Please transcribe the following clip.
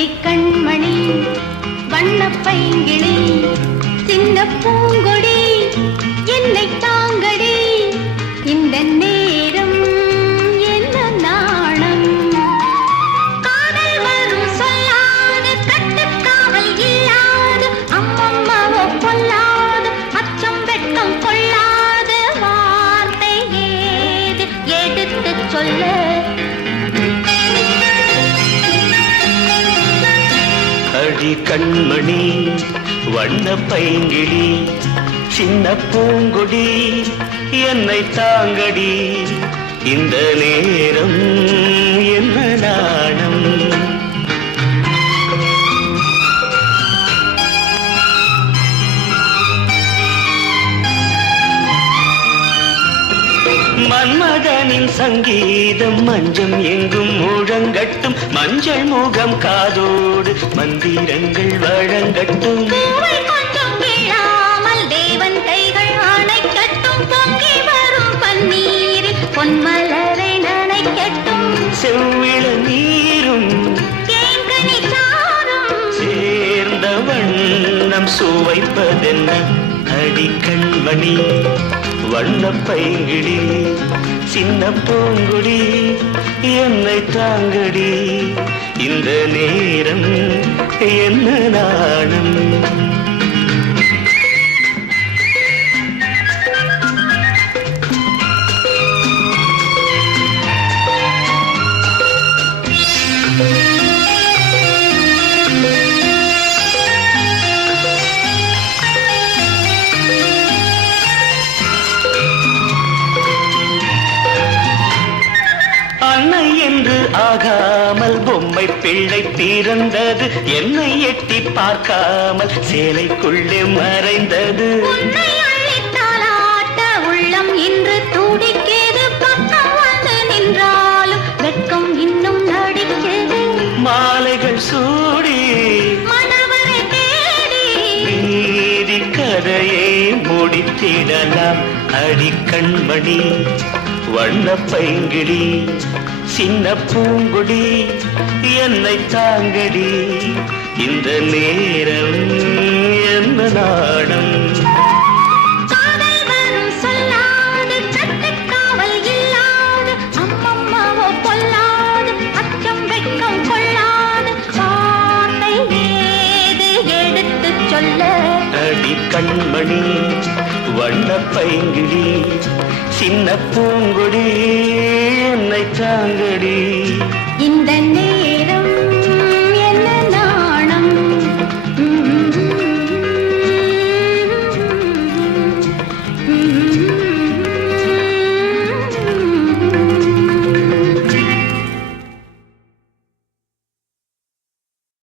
அடி கண்மணி வண்ண பைங்கிளி சின்ன பூங்கொடி என்னை தாங்கடி இந்த நேரம் என்ன நாணம் காதல் வரும் சொல்லாது கட்டுக்காவல் இல்லாது அம்மம்மாவோ கொல்லாது அச்சம் வெட்கம் கொள்ளாது வார்த்தை ஏது எடுத்து சொல்ல அடி கண்மணி வண்ண பைங்கிளி சின்ன பூங்கொடி என்னை தாங்கடி இந்த நேரம் என்ன நாணம் மன்மதனின் சங்கீதம் மஞ்சம் எங்கும் முழங்கட்டும் மஞ்சள் முகம் காதோடு மந்திரங்கள் வழங்கட்டும் கொஞ்சம் வீழாமல் தேவன் கைகள் அணைக்கட்டும் பொங்கி வரும் பன்னீரில் பொன்மலரை நனைக்கட்டும் செவ்விள நீரும் தேங்கனி சாரும் சேர்ந்த வண்ணம் சுவைப்பதென்ன அடி கண்மணி வண்ண பைங்கிளி சின்ன பூங்குடி என்னை தாங்கடி இந்த நேரம் என்ன நாணம் அன்னை என்று ஆகாமல் பொம்மை பிள்ளை பிறந்தது என்னை எட்டி பார்க்காமல் சேலைக்குள்ளே மறைந்தது உன்னை அள்ளித்தாலாட்ட உள்ளம் இன்று துடிக்கிறது பக்கம் வந்து நின்றாலும் வெட்கம் இன்னும் நடிக்கிறது மாலைகள் சூடி மனவரை தேடி நீதி கதையை முடித்திடலாம் அடி கண்மணி வண்ண பைங்கிளி சின்ன பூங்குடி என்னை தாங்கடி இந்த நேரம் என்ன நாணம் காதல் வரும் சொல்லாது கட்டுக்காவல் இல்லாது அம்மம்மாவோ பொல்லாது அச்சம் வெட்கம் கொள்ளாது வார்த்தை ஏது எடுத்து சொல்ல அடி கண்மணி வண்ண பைங்கிளி சின்ன பூங்கொடி என்னை தாங்கடி